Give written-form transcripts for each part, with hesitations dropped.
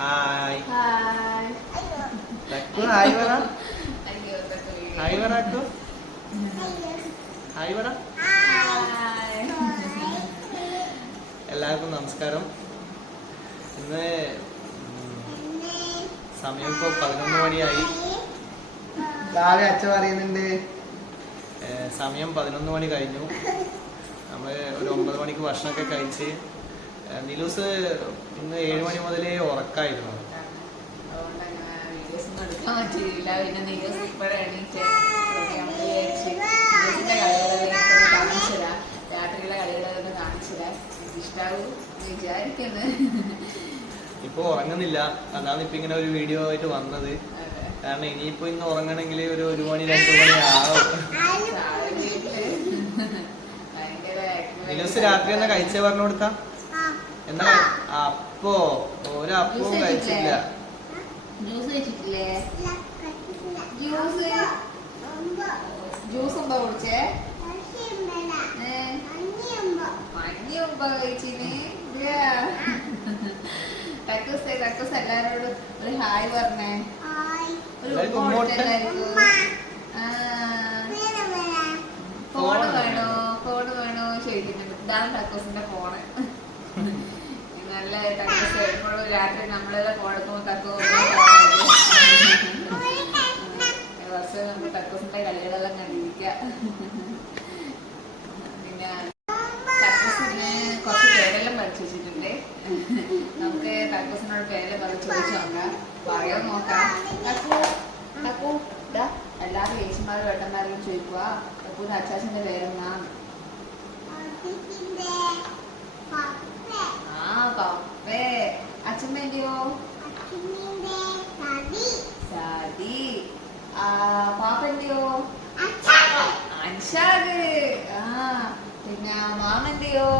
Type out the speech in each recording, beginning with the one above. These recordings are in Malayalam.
ഹായ് ലക്കു ഹായ് പറ. ഹായ് പറ ലക്കു. ഹായ് പറ. എല്ലാവർക്കും നമസ്കാരം. ഇന്ന് സമയം ഇപ്പോൾ 11 മണിയായി. താഴെ അച്ഛ പറയുന്നുണ്ട്. സമയം 11 മണി കഴിഞ്ഞു. നമ്മൾ ഒരു 9 മണിക്ക് ഭക്ഷണമൊക്കെ കഴിച്ച് നിലൂസ് ഇന്ന് 7 മണി മുതലേ ഉറക്കായിരുന്നു. ഇപ്പൊ ഉറങ്ങുന്നില്ല. അതാണ് ഇപ്പൊ ഇങ്ങനെ ഒരു വീഡിയോ ആയിട്ട് വന്നത്. കാരണം ഇനിയിപ്പോ ഇന്ന് ഉറങ്ങണമെങ്കിൽ ഒരു 1 മണി 2 മണി ആവും. നിലൂസ് രാത്രി എന്നാ കഴിച്ചേ പറഞ്ഞു കൊടുത്താ? എന്താ അപ്പോ ഒരപ്പവും കഴിച്ചില്ല. ജ്യൂസ് എന്താ കുടിച്ചേ? ടക്കൂസ് എല്ലാരോടും ഒരു ഹായ് പറഞ്ഞേ. ഫോണ് വേണോ ചോദിക്കുന്നുണ്ട്. ഇതാണ് ടക്കൂസിന്റെ ഫോണ്. നല്ല ടക്കൂസ് എപ്പോഴും രാത്രി നമ്മളെല്ലാം ഫോണെടുക്കുമ്പോ വർഷം നമുക്ക് ടക്കൂസിന്റെ കളികളെല്ലാം കണ്ടിരിക്കുക. പിന്നെ ടക്കൂസിന് കുറച്ച് പേരെല്ലാം പഠിച്ചു വെച്ചിട്ടുണ്ട്. നമുക്ക് ടക്കൂസിനോട് പേരെല്ലാം പറഞ്ഞ് ചോദിച്ചു നോക്കാം. പറയാൻ നോക്കാം. ടക്കു എല്ലാവരും ചേച്ചിമാരും ഏട്ടന്മാരും ചോദിക്കുക ടക്കൂന്ന് അച്ചാച്ചന്റെ പേരെന്നാ? പപ്പേ. അച്ഛമ്മന്റെയോ? സാദി. പാപ്പന്റെയോ? അൻഷാദ്. പിന്നെ മാമന്റെയോ?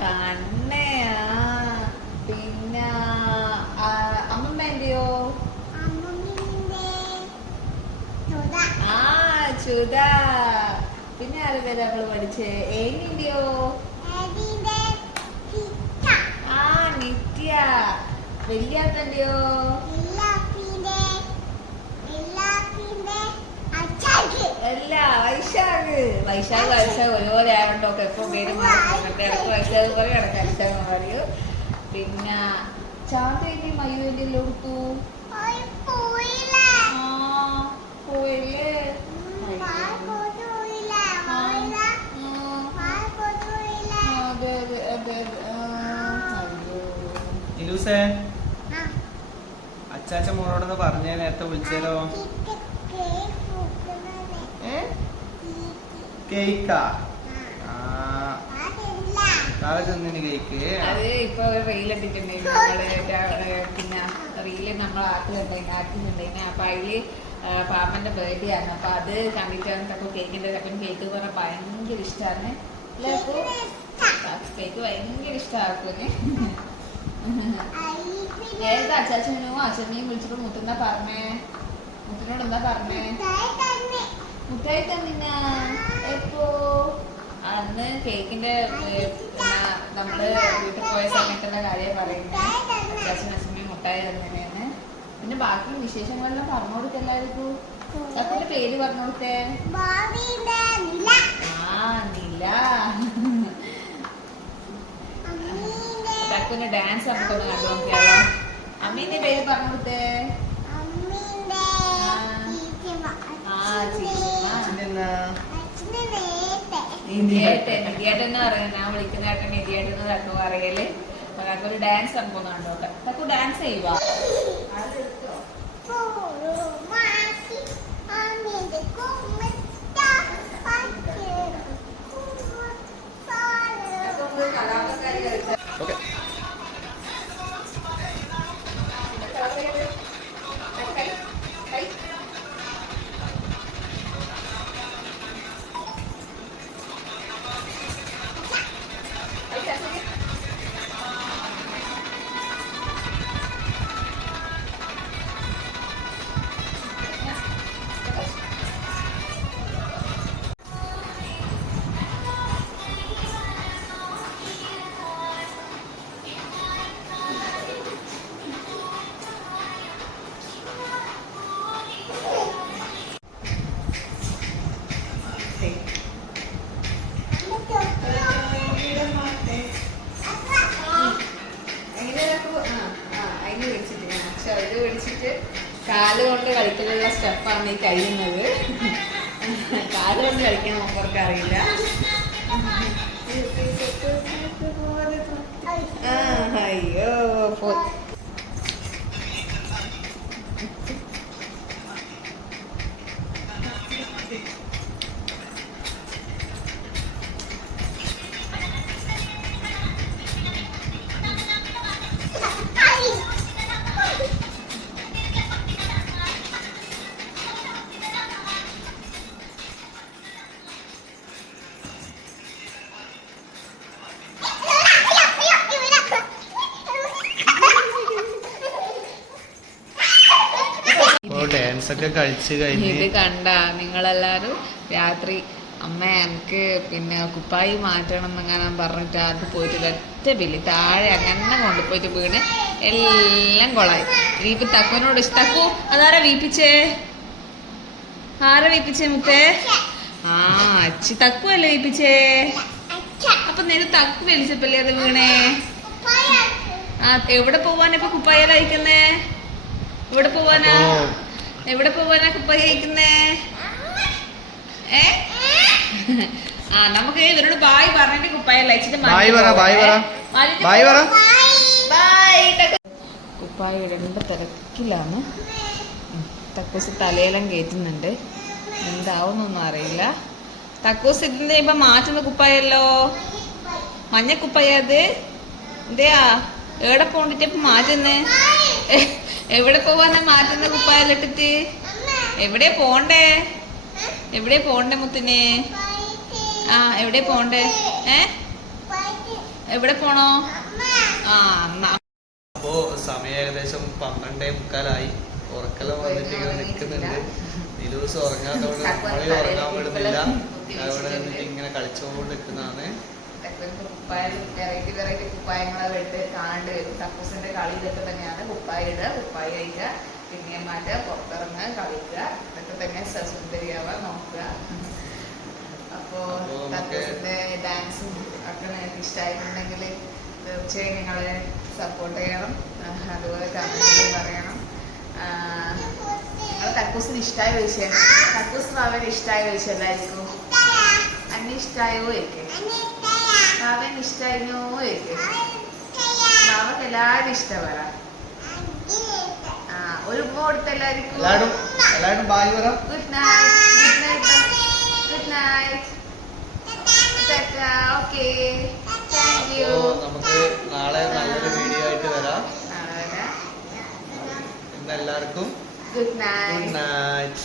കണ്ണേ. പിന്നെ അമ്മമ്മേന്റെയോ? ചുത. പിന്നെ ആരെ പേരാ നമ്മള് പഠിച്ചേ? ഏനിന്റെയോ? നിത്യ. വലിയാത്തന്റെയോ? വൈശാഖ് ഒരുപോലെ ആയതുകൊണ്ടൊക്കെ എപ്പോ പേര് വൈശാഖ് പറയും, ഇടയ്ക്ക് അച്ഛൻ പറയൂ. പിന്നെ ചാന്തേന്റെ മയൂരിന്റെ കൊടുത്തു പോയില്ലേ? നിലൂസേ, അച്ചാച്ച മോളോടൊന്ന് പറഞ്ഞേ, നേരത്തെ വിളിച്ചാലോ? കേക്കാ? നാളെ തിന്നിന് കേക്ക്. അത് ഇപ്പൊ റീലിട്ടിട്ടുണ്ടെങ്കിൽ പിന്നെ റീല് നമ്മൾ ആക്കുന്നുണ്ടെങ്കിൽ അപ്പൊ അതില് പാപ്പന്റെ ബർത്ത്ഡേ ആണ്. അപ്പൊ അത് കണ്ടിട്ടാണ് അപ്പൊ കേക്കിന്റെ കേക്ക് പറഞ്ഞ ഭയങ്കര ഇഷ്ടമാണ്. കേക്ക് ഭയങ്കര ഇഷ്ടമാക്കൂന്. ഏതാ അച്ചാച്ചനോ അച്ഛമ്മയും വിളിച്ചിട്ട് മുത്തെന്താ പറഞ്ഞേ? മുത്തിനോട് എന്താ പറഞ്ഞേ? മുട്ടായി തന്നിന. എപ്പോ? അന്ന് കേക്കിന്റെ നമ്മള് വീട്ടിൽ പോയ സമയത്തുള്ള കാര്യം പറയുന്നത്. അച്ചാച്ചനും അച്ഛമ്മയും മുട്ടായി തന്നേന്ന്. പിന്നെ ബാക്കി വിശേഷങ്ങളെല്ലാം പറഞ്ഞു കൊടുത്ത എല്ലാവർക്കും. അപ്പന്റെ പേര് പറഞ്ഞു കൊടുത്തേ? നില. ടക്കുവിന്റെ ഡാൻസ് നമുക്കൊന്ന് കണ്ടു നോക്കിയാലോ? അമ്മീന്റെ പേര് പറഞ്ഞു കൊടുത്തേ? നിധിയേട്ടൻ പറയാം. ഞാൻ വിളിക്കുന്ന ഏട്ടൻ നിധിയേട്ടൻ തക്കു പറയല്. അപ്പൊ ഒരു ഡാൻസ് നമുക്കൊന്ന് കണ്ടോട്ടെ. തക്കു ഡാൻസ് ചെയ്യുവാ? കാലുകൊണ്ട് കളിക്കാനുള്ള സ്റ്റെപ്പാണ് ഈ കഴിയുന്നത്. കാലുകൊണ്ട് കളിക്കാൻ നമുക്ക് അറിയില്ല. അയ്യോ ഡാൻസ് ഒക്കെ കളിച്ച് കഴിഞ്ഞ് ഇത് കണ്ട നിങ്ങളെല്ലാരും രാത്രി അമ്മ എനിക്ക് പിന്നെ കുപ്പായി മാറ്റണം എന്നങ്ങനെ പറഞ്ഞിട്ട് അത് പോയിട്ട് ഒറ്റ ബില്ലി താഴെ അങ്ങനെ കൊണ്ടുപോയിട്ട് വീണ് എല്ലാം കൊളായി. ഇനിയിപ്പോ തക്കുവിനോട് തക്കു അതാരാ വീപ്പിച്ചേ? ആരാ വീപ്പിച്ചേ മുത്തേ? ആ അച്ചി തക്കു അല്ലേ വീപ്പിച്ചേ? അപ്പൊ നിനക്ക് തക്കു വലിച്ചപ്പല്ലേ അത് വീണേ? ആ എവിടെ പോവാനാ ഇപ്പൊ കുപ്പായ കഴിക്കുന്നേ? എവിടെ പോവാനാ? എവിടെ പോവാനാ കുപ്പായ കഴിക്കുന്നേ? ആ നമുക്ക് ഇവരോട് ബായ് പറഞ്ഞിട്ട് കുപ്പായ ലയിച്ചിട്ട് കുപ്പായ ഇടേണ്ട തിരക്കിലാണ്. തക്കൂസ് തലയെല്ലാം കയറ്റുന്നുണ്ട്. എന്താവുന്നൊന്നും അറിയില്ല. തക്കൂസ് ഇതിന്റെ ഇപ്പൊ മാറ്റുന്ന കുപ്പായല്ലോ, മഞ്ഞ കുപ്പായ. അത് എന്തെയാ എവിടെ പോണ്ടിട്ട് ഇപ്പൊ മാറ്റുന്നേ? എവിടെ പോവാനാ മാറ്റുന്ന കുപ്പായല്ലിട്ടിട്ട്? എവിടെ പോണ്ടേ? എവിടെ പോണ്ടേ മുത്തിനെ? ആ എവിടെ പോണ്ടേ? എവിടെ പോണോ? ആ അപ്പോ സമയം ഏകദേശം 12:45. ഉറക്കെല്ലാം വന്നിട്ട് ഇങ്ങനെ നിൽക്കുന്നുണ്ട്. നിലൂസ് ഉറങ്ങാത്തതുകൊണ്ട് നമ്മളെ ഉറങ്ങാൻ വിടുന്നില്ല. അവിടെ നിന്നിട്ട് ഇങ്ങനെ കളിച്ചുകൊണ്ട് നിൽക്കുന്നതാണ്. വെറൈറ്റി വെറൈറ്റി കുപ്പായങ്ങളെ ഇട്ട് കാണേണ്ടി വരും. തക്കൂസിന്റെ കളി ഇതൊക്കെ തന്നെയാണ്. കുപ്പായ ഇടുക, കുപ്പായ കഴിക്കുക, പിന്നെ മാറ്റുക, പുറത്തിറങ്ങുക, കളിക്കുക, ഇതൊക്കെ തന്നെ സുന്ദരിയാവാൻ നോക്കുക. അപ്പോ തക്കൂസിന്റെ ഡാൻസും ഒക്കെ നിങ്ങൾക്ക് ഇഷ്ടമായിട്ടുണ്ടെങ്കിൽ തീർച്ചയായും നിങ്ങളെ സപ്പോർട്ട് ചെയ്യണം. അതുപോലെ കമന്റിൽ പറയണം. നിങ്ങൾ തക്കൂസിന് ഇഷ്ടമായ ചോദിച്ചാൽ തക്കൂസ് അവന് ഇഷ്ടമായ ചോദിച്ചല്ലായിരിക്കും. അന്നെ ഇഷ്ടമായോ ചോദിക്കും. അവൻ ഇഷ്ടായിരുന്നോ ചോദിക്കും. അവക്ക് എല്ലാരും ഇഷ്ടം പറ. ആ ഒരു കൊടുത്ത എല്ലാവർക്കും good night. Good night. Okay thank you. നമുക്ക് നാളെ നല്ലൊരു വീഡിയോ ആയിട്ട് വരാം. നാളെ വരാം. ഇന്ന് എല്ലാവർക്കും ഗുഡ് നൈറ്റ്.